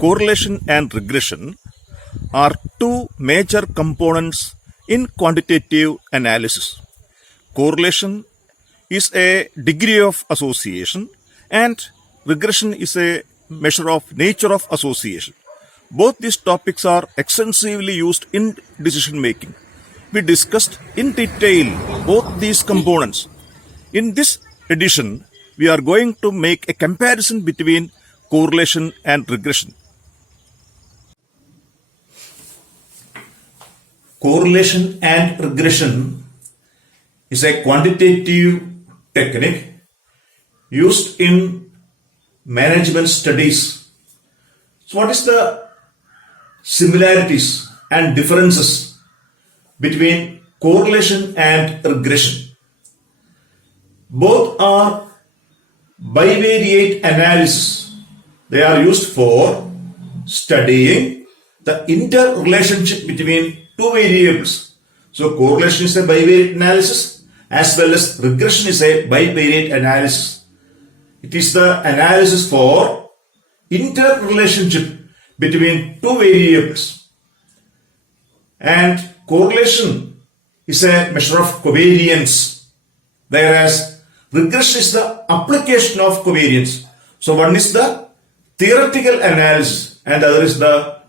Correlation and regression are two major components in quantitative analysis. Correlation is a degree of association and regression is a measure of nature of association. Both these topics are extensively used in decision making. We discussed in detail both these components. In this edition, we are going to make a comparison between correlation and regression. Correlation and regression is a quantitative technique used in management studies. So what is the similarities and differences between correlation and regression? Both are bivariate analysis. They are used for studying the interrelationship between two variables. So correlation is a bivariate analysis as well as regression is a bivariate analysis. It is the analysis for interrelationship between two variables. And correlation is a measure of covariance, whereas regression is the application of covariance. So one is the theoretical analysis and the other is the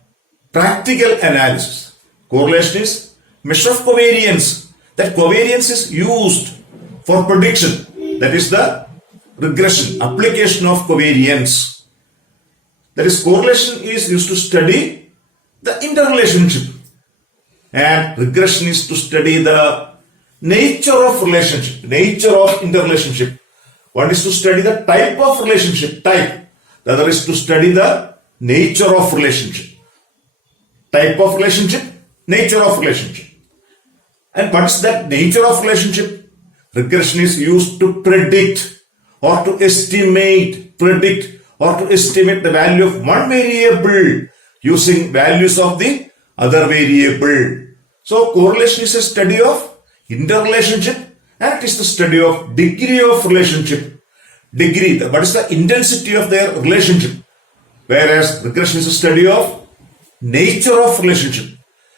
practical analysis. Correlation is measure of covariance. That covariance is used for prediction. That is the regression, application of covariance. That is, correlation is used to study the interrelationship and regression is to study the nature of relationship, nature of interrelationship. One is to study the type of relationship, type. The other is to study the nature of relationship. Type of relationship, nature of relationship. And what is that nature of relationship? Regression is used to predict or to estimate, predict or to estimate the value of one variable using values of the other variable. So correlation is a study of interrelationship and it is the study of degree of relationship. Degree, what is the intensity of their relationship? Whereas regression is a study of nature of relationship.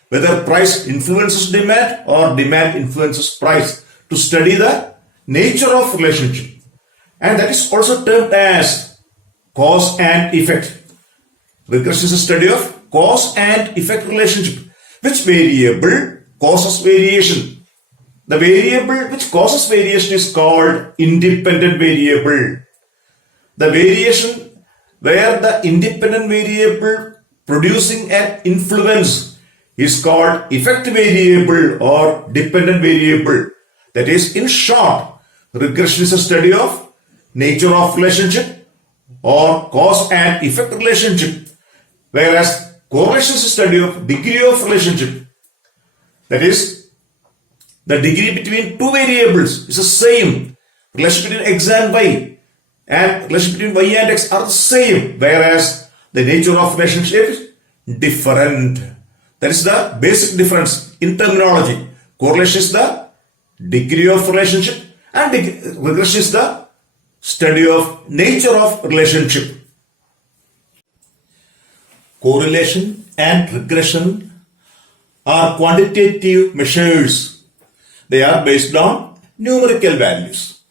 Whether price influences demand or demand influences price, to study the nature of relationship. And that is also termed as cause and effect. Regression is a study of cause and effect relationship. Which variable causes variation? The variable which causes variation is called independent variable. The variation where the independent variable producing an influence is called effect variable or dependent variable. That is, in short, regression is a study of nature of relationship or cause and effect relationship, whereas correlation is a study of degree of relationship. That is, the degree between two variables is the same. Relation between x and y and relation between y and x are the same, whereas the nature of relationship is different. That is the basic difference in terminology. Correlation is the degree of relationship and regression is the study of nature of relationship. Correlation and regression are quantitative measures. They are based on numerical values.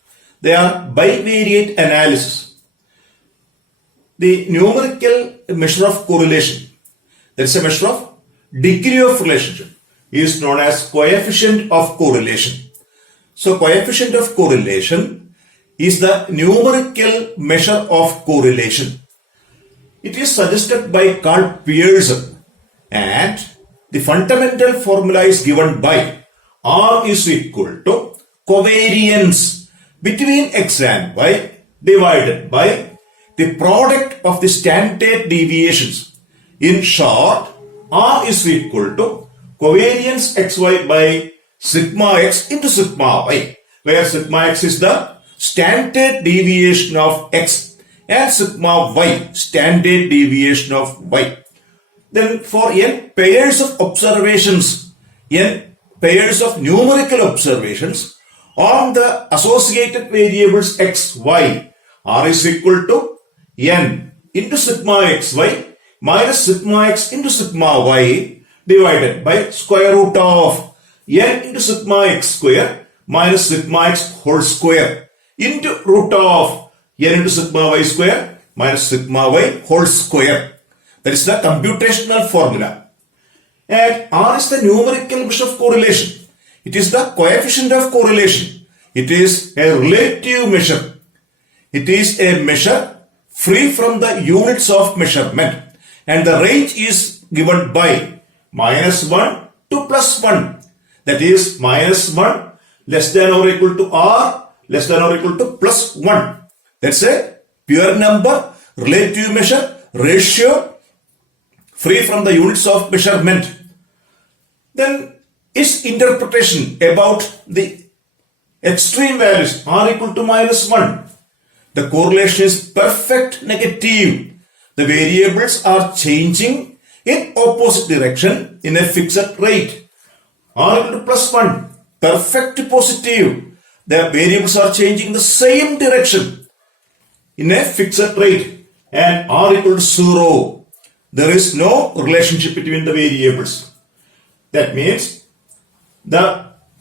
They are bivariate analysis. The numerical measure of correlation, that is a measure of degree of relationship, is known as coefficient of correlation. So coefficient of correlation is the numerical measure of correlation. It is suggested by Carl Pearson and the fundamental formula is given by R is equal to covariance between x and y divided by the product of the standard deviations. In short, R is equal to covariance xy by sigma x into sigma y, where sigma x is the standard deviation of x and sigma y standard deviation of y. Then for n pairs of observations, n pairs of numerical observations on the associated variables x, y, R is equal to n into sigma xy minus sigma x into sigma y divided by square root of n into sigma x square minus sigma x whole square into root of n into sigma y square minus sigma y whole square. That is the computational formula. And R is the numerical measure of correlation. It is the coefficient of correlation. It is a relative measure. It is a measure free from the units of measurement. And the range is given by -1 to +1. That is -1 less than or equal to R less than or equal to +1. That's a pure number, relative measure, ratio, free from the units of measurement. Then its interpretation about the extreme values are equal to -1. The correlation is perfect negative. The variables are changing in opposite direction in a fixed rate. R equal to +1, perfect positive. The variables are changing the same direction in a fixed rate. And R equal to 0. There is no relationship between the variables. That means the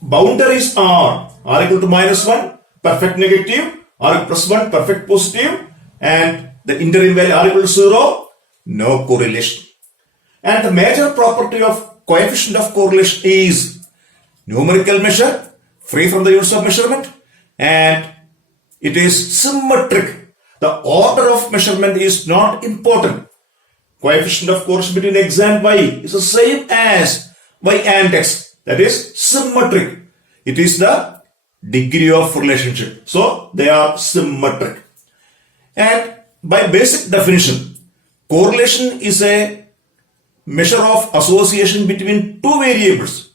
boundaries are R equal to -1, perfect negative, R equal to +1, perfect positive, and the interim value R equal to 0, no correlation. And the major property of coefficient of correlation is numerical measure, free from the units of measurement, and it is symmetric. The order of measurement is not important. Coefficient of correlation between x and y is the same as y and x. That is symmetric. It is the degree of relationship. So they are symmetric. And by basic definition, correlation is a measure of association between two variables.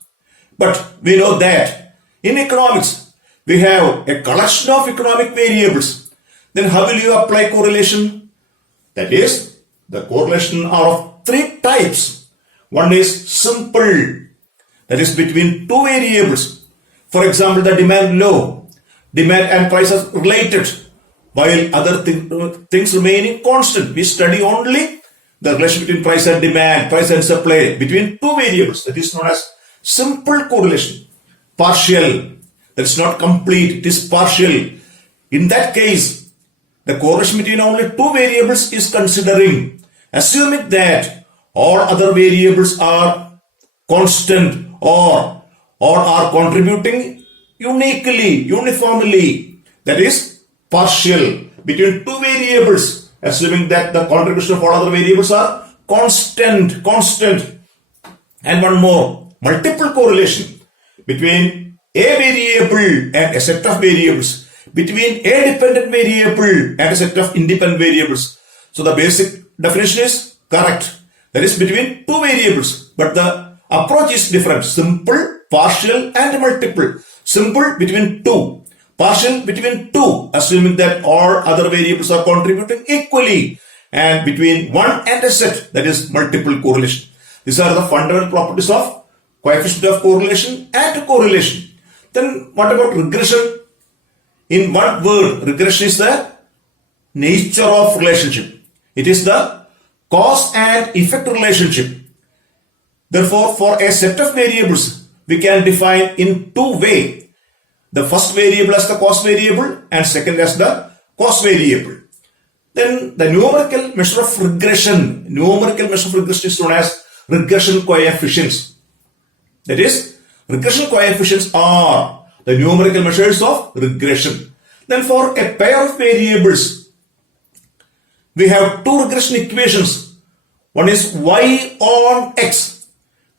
But we know that in economics, we have a collection of economic variables. Then how will you apply correlation? That is, the correlation are of three types. One is simple, that is between two variables. For example, the demand law. Demand and price are related, while other things remaining constant. We study only the relation between price and demand, price and supply between two variables. That is known as simple correlation. Partial, that is not complete, it is partial. In that case, the correlation between only two variables is considering, assuming that all other variables are constant or are contributing uniquely, uniformly. That is partial between two variables, assuming that the contribution of all other variables are constant. And one more, multiple correlation between a variable and a set of variables, between a dependent variable and a set of independent variables. So the basic definition is correct. That is between two variables, but the approach is different. Simple, partial and multiple. Simple between two, partial between two, assuming that all other variables are contributing equally, and between one and a set, that is multiple correlation. These are the fundamental properties of coefficient of correlation and correlation. Then what about regression? In one word, regression is the nature of relationship. It is the cause and effect relationship. Therefore, for a set of variables, we can define in two ways. The first variable as the cause variable and second as the cause variable. Then the numerical measure of regression. Numerical measure of regression is known as regression coefficients. That is, regression coefficients are the numerical measures of regression. Then for a pair of variables, we have two regression equations. One is y on x.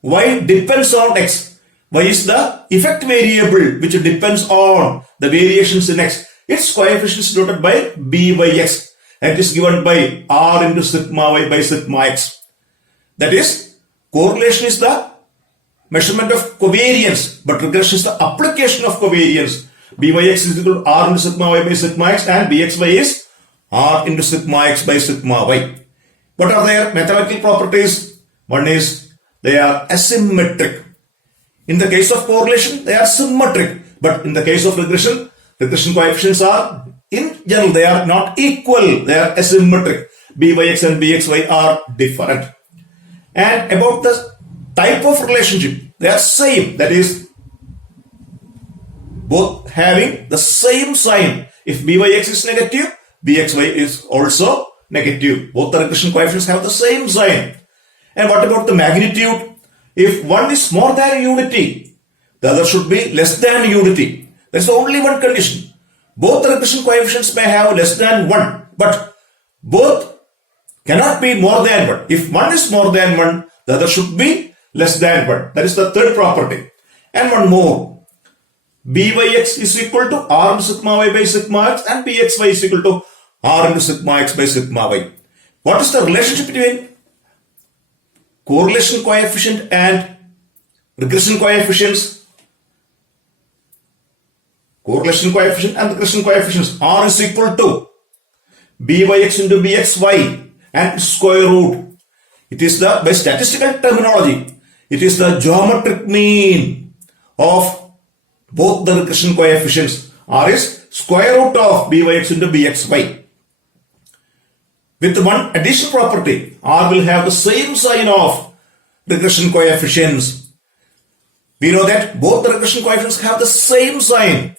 Y depends on x. Y is the effect variable which depends on the variations in x. Its coefficient is denoted by b by x, and it is given by r into sigma y by sigma x. That is, correlation is the measurement of covariance, but regression is the application of covariance. B by x is equal to r into sigma y by sigma x, and bxy is r into sigma x by sigma y. What are their mathematical properties? One is they are asymmetric. In the case of correlation, they are symmetric. But in the case of regression, regression coefficients are, in general, they are not equal. They are asymmetric. byx and bxy are different. And about the type of relationship, they are same. That is, both having the same sign. If byx is negative, bxy is also negative. Both the regression coefficients have the same sign. And what about the magnitude? If one is more than unity, the other should be less than unity. There is only one condition. Both the regression coefficients may have less than 1, but both cannot be more than 1. If one is more than 1, the other should be less than 1. That is the third property. And one more. Byx is equal to r into sigma y by sigma x, and bxy is equal to r into sigma x by sigma y. What is the relationship between correlation coefficient and regression coefficients? Correlation coefficient and regression coefficients. R is equal to byx into bxy and square root. It is the, by statistical terminology, it is the geometric mean of both the regression coefficients. R is square root of byx into bxy. With one additional property, R will have the same sign of regression coefficients. We know that both the regression coefficients have the same sign.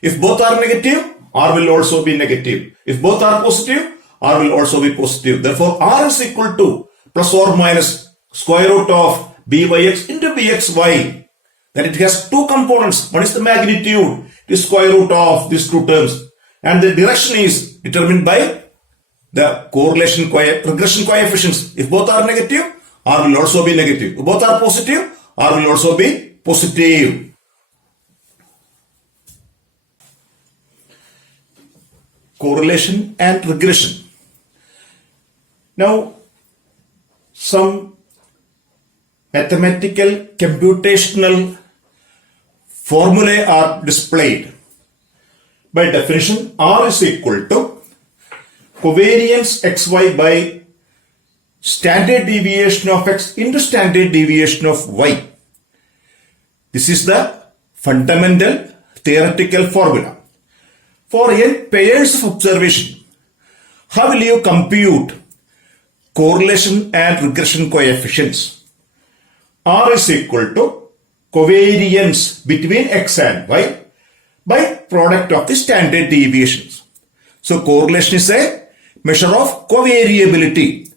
If both are negative, R will also be negative. If both are positive, R will also be positive. Therefore, R is equal to plus or minus square root of byx into bxy. Then it has two components. One is the magnitude, it is square root of these two terms. And the direction is determined by the correlation regression coefficients. If both are negative, R will also be negative. If both are positive, R will also be positive. Correlation and regression. Now, some mathematical computational formulae are displayed. By definition, R is equal to covariance xy by standard deviation of x into standard deviation of y. This is the fundamental theoretical formula. For n pairs of observation, how will you compute correlation and regression coefficients? R is equal to covariance between x and y by product of the standard deviations. So correlation is a measure of covariability.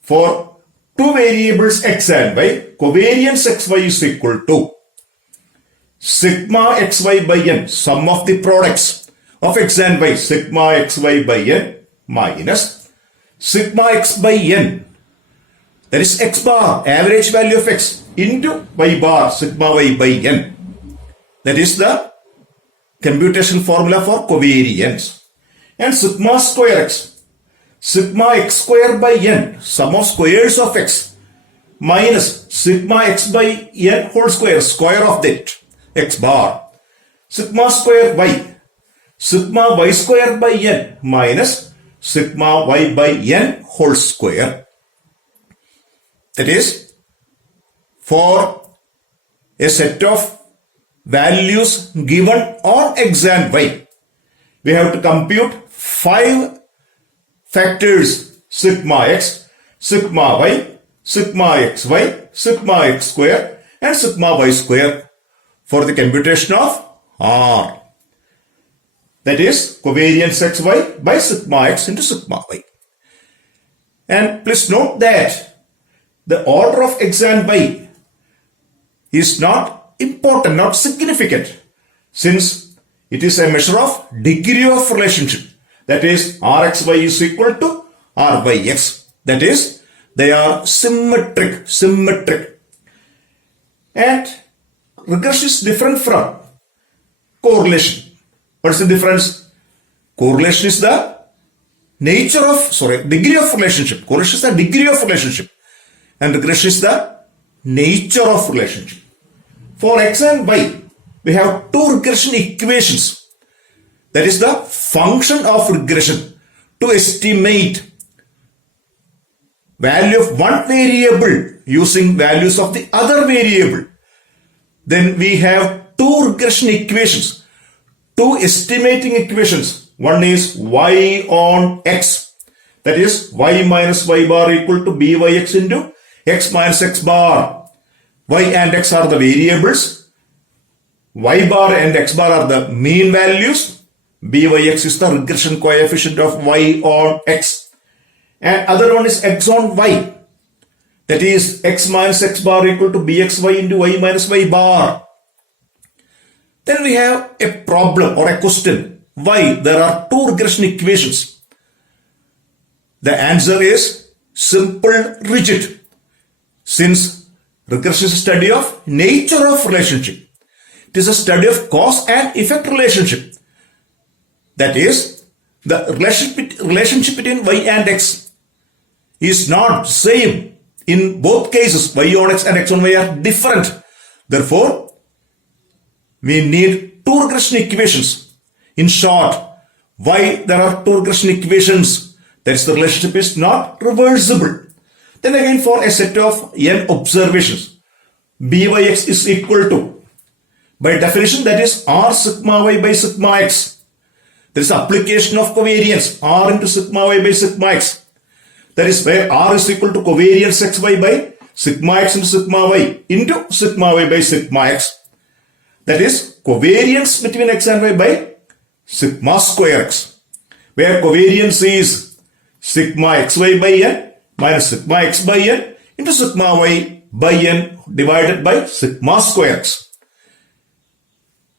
For two variables x and y, covariance xy is equal to sigma xy by n, sum of the products of x and y, sigma xy by n minus sigma x by n, that is x bar, average value of x, into y bar, sigma y by n. That is the computation formula for covariance. And sigma square x, sigma x square by n, sum of squares of x, minus sigma x by n whole square, square of that, x bar, sigma square y, sigma y square by n minus sigma y by n whole square. That is, for a set of values given on x and y, we have to compute 5 factors: sigma x, sigma y, sigma xy, sigma x square, and sigma y square for the computation of R. That is covariance xy by sigma x into sigma y. And please note that the order of x and y is not important, not significant, since it is a measure of degree of relationship. That is, Rxy is equal to R by x. That is, they are symmetric. And regression is different from correlation. What is the difference? Correlation is the degree of relationship. Correlation is the degree of relationship. And regression is the nature of relationship. For x and y, we have two regression equations. That is the function of regression to estimate value of one variable using values of the other variable. Then we have two regression equations, two estimating equations. One is y on x, That is y minus y bar equal to byx into x minus x bar. Y and x are the variables. Y bar and x bar are the mean values. Byx is the regression coefficient of y on x. And other one is x on y. That is x minus x bar equal to bxy into y minus y bar. Then we have a problem or a question. Why there are two regression equations? The answer is simple rigid. Since regression is a study of nature of relationship. It is a study of cause and effect relationship. That is, the relationship between y and x is not same. In both cases, y on x and x on y are different. Therefore, we need two regression equations. In short, why there are two regression equations? That is, the relationship is not reversible. Then again, for a set of n observations, byx is equal to, by definition, that is r sigma y by sigma x. There is application of covariance, r into sigma y by sigma x. That is where r is equal to covariance xy by sigma x into sigma y into sigma y by sigma x. That is covariance between x and y by sigma square x, where covariance is sigma xy by n minus sigma x by n into sigma y by n divided by sigma square x.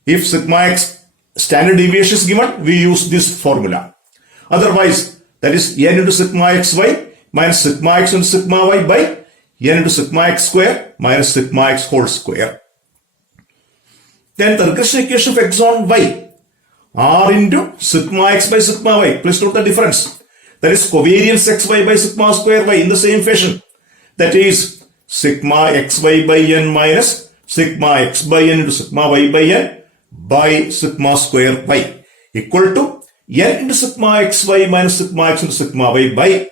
If sigma x standard deviation is given, we use this formula. Otherwise, that is n into sigma xy minus sigma x into sigma y by n into sigma x square minus sigma x whole square. Then the regression equation of x on y, r into sigma x by sigma y. Please note the difference. That is covariance xy by sigma square y in the same fashion. That is sigma xy by n minus sigma x by n into sigma y by n by sigma square y equal to n into sigma xy minus sigma x into sigma y by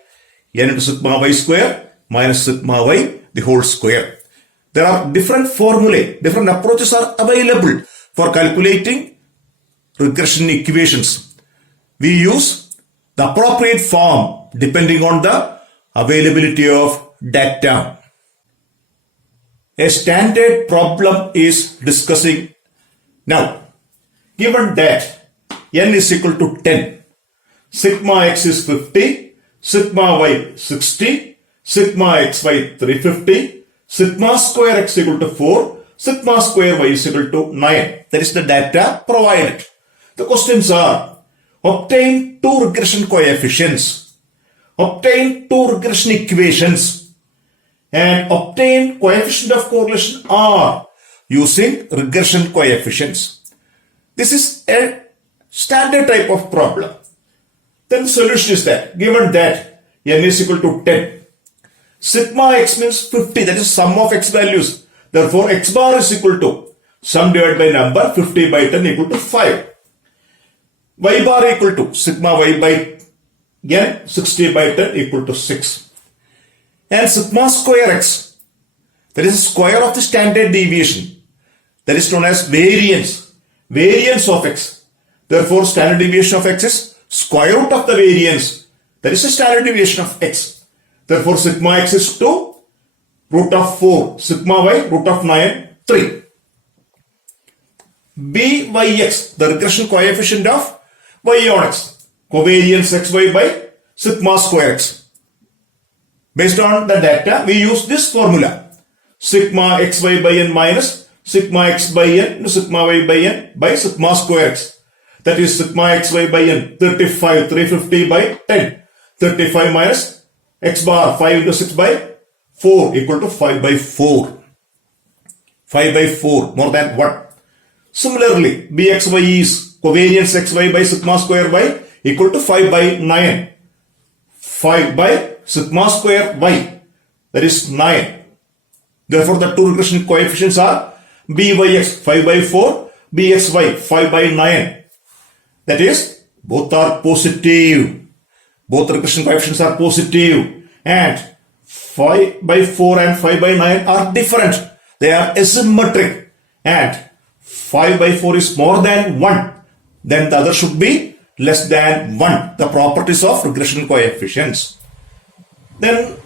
n into sigma y square minus sigma y the whole square. There are different formulae, different approaches are available for calculating regression equations. We use the appropriate form depending on the availability of data. A standard problem is discussing now. Given that n is equal to 10, sigma x is 50, sigma y 60, sigma xy 350, sigma square x equal to 4, sigma square y is equal to 9. That is the data provided. The questions are: obtain two regression coefficients, obtain two regression equations, and obtain coefficient of correlation R using regression coefficients. This is a standard type of problem. Then the solution is that, given that n is equal to 10, sigma x means 50, that is sum of x values. Therefore, x bar is equal to sum divided by number, 50 by 10 equal to 5. Y bar equal to sigma y by n, 60 by 10 equal to 6. And sigma square x, that is square of the standard deviation, that is known as variance, variance of x. Therefore, standard deviation of x is square root of the variance, that is the standard deviation of x. Therefore, sigma x is 2, root of 4, sigma y, root of 9, 3. Byx, the regression coefficient of y on x, covariance xy by sigma square x. Based on the data, we use this formula: sigma xy by n minus sigma x by n into sigma y by n by sigma square x. That is sigma xy by n, 35, 350 by 10. 35 minus x bar, 5 into 6 by 4 equal to 5 by 4. 5 by 4, more than 1. Similarly, bxy is covariance xy by sigma square y equal to 5 by 9. 5 by sigma square y, that is 9. Therefore, the two regression coefficients are byx 5 by 4, bxy 5 by 9. That is, both are positive. Both regression coefficients are positive. And 5 by 4 and 5 by 9 are different. They are asymmetric. And 5 by 4 is more than 1. Then the other should be less than 1, the properties of regression coefficients. Then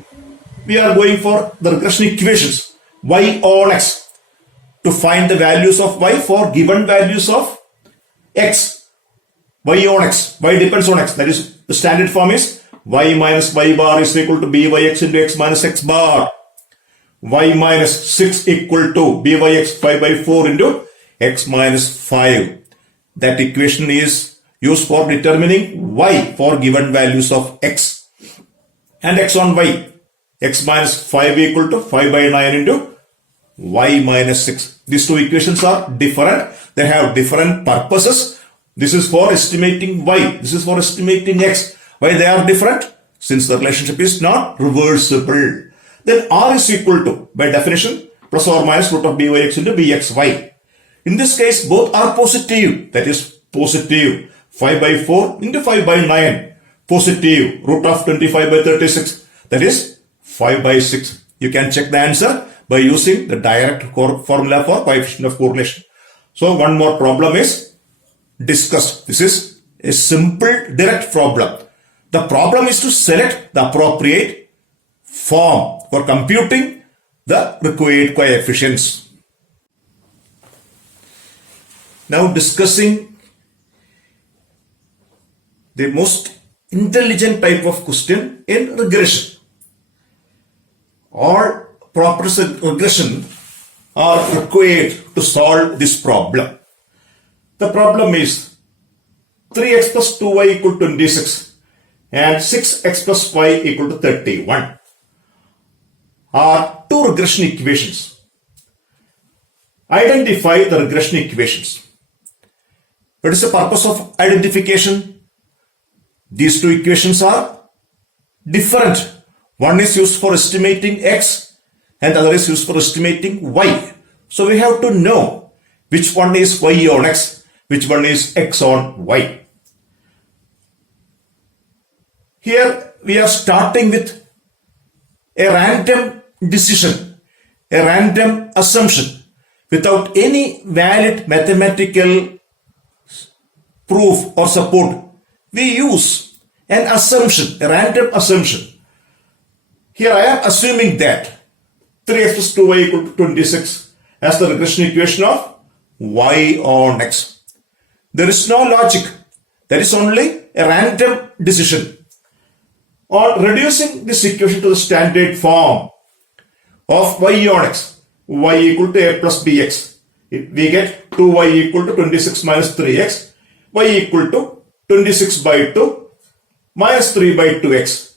we are going for the regression equations. Y on x, to find the values of y for given values of x. Y on x, y depends on x, that is the standard form is y minus y bar is equal to byx into x minus x bar. Y minus 6 equal to byx 5 by 4 into x minus 5. That equation is used for determining y for given values of x. And x on y, x minus 5 equal to 5 by 9 into y minus 6. These two equations are different. They have different purposes. This is for estimating y. This is for estimating x. Why they are different? Since the relationship is not reversible. Then R is equal to, by definition, plus or minus root of byx into bxy. In this case, both are positive. That is positive. 5 by 4 into 5 by 9. Positive. Root of 25 by 36. That is 5 by 6. You can check the answer by using the direct formula for coefficient of correlation. So one more problem is discussed. This is a simple direct problem. The problem is to select the appropriate form for computing the required coefficients. Now discussing the most intelligent type of question in regression. All properties of regression are required to solve this problem. The problem is 3x plus 2y equal to 26 and 6x plus y equal to 31 are two regression equations. Identify the regression equations. What is the purpose of identification? These two equations are different. One is used for estimating x and the other is used for estimating y. So we have to know which one is y on x, which one is x on y. Here we are starting with a random decision, a random assumption without any valid mathematical proof or support. We use an assumption, a random assumption. Here I am assuming that 3x plus 2y equal to 26 as the regression equation of y on x. There is no logic. There is only a random decision. On reducing this equation to the standard form of y on x, y equal to a plus bx, we get 2y equal to 26 minus 3x, y equal to 26 by 2 minus 3 by 2x.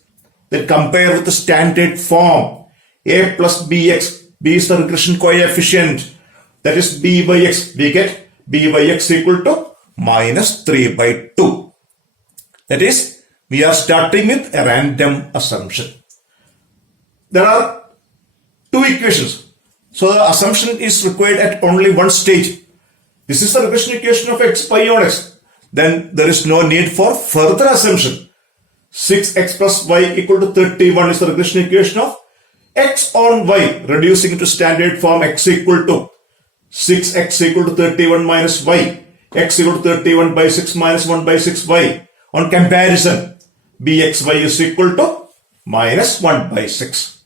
Then compare with the standard form a plus bx. B is the regression coefficient, that is b by x. We get b by x equal to minus 3 by 2. That is, we are starting with a random assumption. There are two equations. So the assumption is required at only one stage. This is the regression equation of x by on x. Then there is no need for further assumption. 6x plus y equal to 31 is the regression equation of x on y, reducing into standard form x equal to 6x equal to 31 minus y, x equal to 31 by 6 minus 1 by 6y. On comparison, bxy is equal to minus 1 by 6.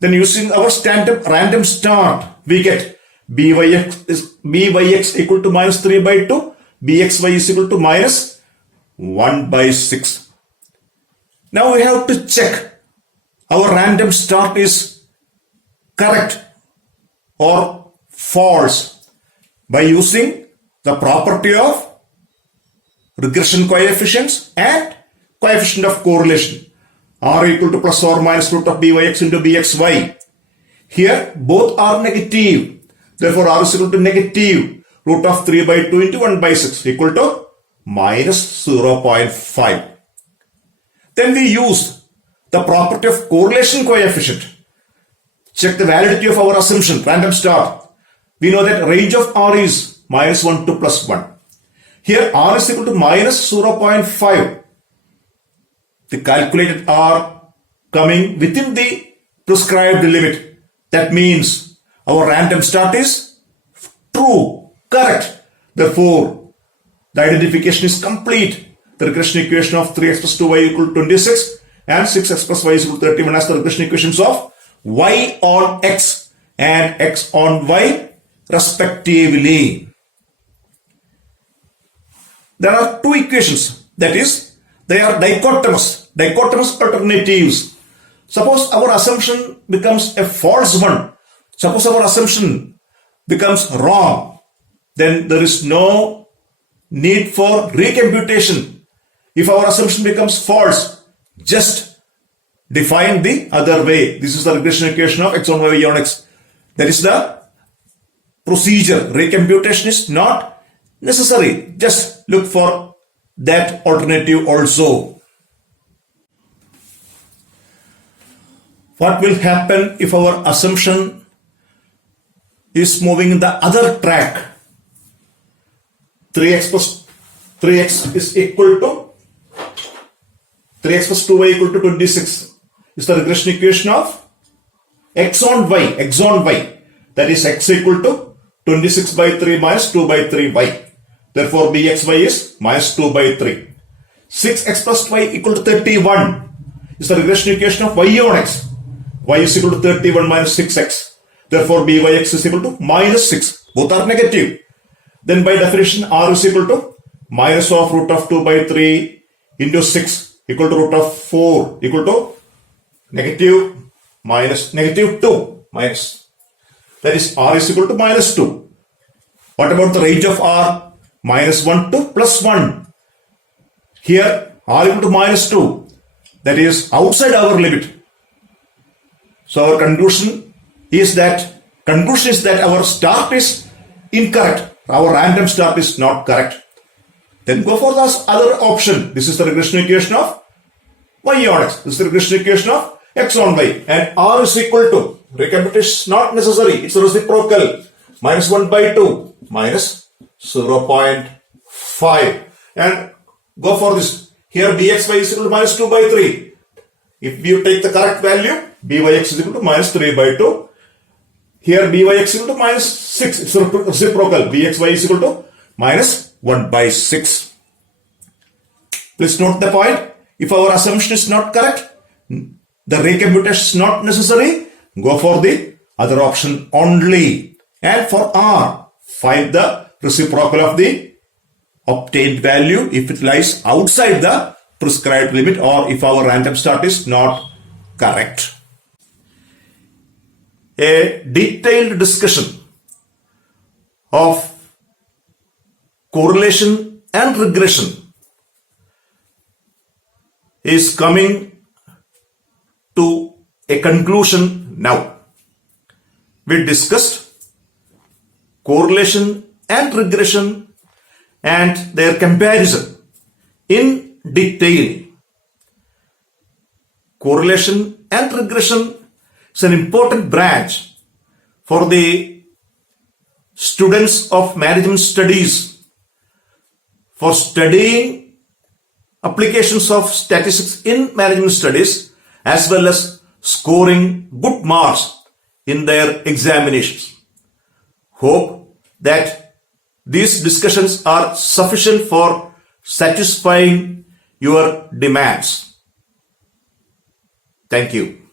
Then using our standard random start, we get byx equal to minus 3 by 2, bxy is equal to minus 1 by 6. Now we have to check our random start is correct or false by using the property of regression coefficients and coefficient of correlation. R equal to plus or minus root of byx into bxy. Here both are negative. Therefore R is equal to negative root of 3 by 2 into 1 by 6 equal to minus 0.5. Then we use the property of correlation coefficient. Check the validity of our assumption, random start. We know that range of R is minus 1 to plus 1. Here R is equal to minus 0.5. The calculated R coming within the prescribed limit. That means our random start is true, correct. Therefore, the identification is complete. The regression equation of 3x plus 2y equal to 26 and 6x plus y is equal to 31 as the regression equations of y on x and x on y respectively. There are two equations, that is, they are dichotomous alternatives. Suppose our assumption becomes a false one, suppose our assumption becomes wrong, then there is no need for recomputation. If our assumption becomes false, just define the other way. This is the regression equation of x on y, y on x. That is the procedure. Recomputation is not necessary. Just look for that alternative also. What will happen if our assumption is moving in the other track? 3x is equal to 3x plus 2y equal to 26 is the regression equation of x on y. That is x equal to 26 by 3 minus 2 by 3y. Therefore, bxy is minus 2 by 3. 6x plus y equal to 31 is the regression equation of y on x. Y is equal to 31 minus 6x. Therefore, byx is equal to minus 6. Both are negative. Then by definition, r is equal to minus of root of 2 by 3 into 6 equal to root of 4 equal to negative 2 minus. That is, r is equal to minus 2. What about the range of r? Minus 1 to plus 1. Here, r equal to minus 2. That is outside our limit. So our conclusion is that our start is incorrect. Our random start is not correct. Then go for the other option. This is the regression equation of y on x. This is the regression equation of x on y. And r is equal to, recomputation is not necessary, it's reciprocal. Minus 1 by 2 minus 0.5. And go for this. Here bxy is equal to minus 2 by 3. If you take the correct value, byx is equal to minus 3 by 2. Here byx is equal to minus 6. It's reciprocal. bxy is equal to minus 1 by 6. Please note the point. If our assumption is not correct, the recomputation is not necessary, go for the other option only. And for r, find the reciprocal of the obtained value if it lies outside the prescribed limit or if our random start is not correct. A detailed discussion of correlation and regression is coming to a conclusion now. We discussed correlation and regression and their comparison in detail. Correlation and regression is an important branch for the students of management studies for studying applications of statistics in management studies as well as scoring good marks in their examinations. Hope that these discussions are sufficient for satisfying your demands. Thank you.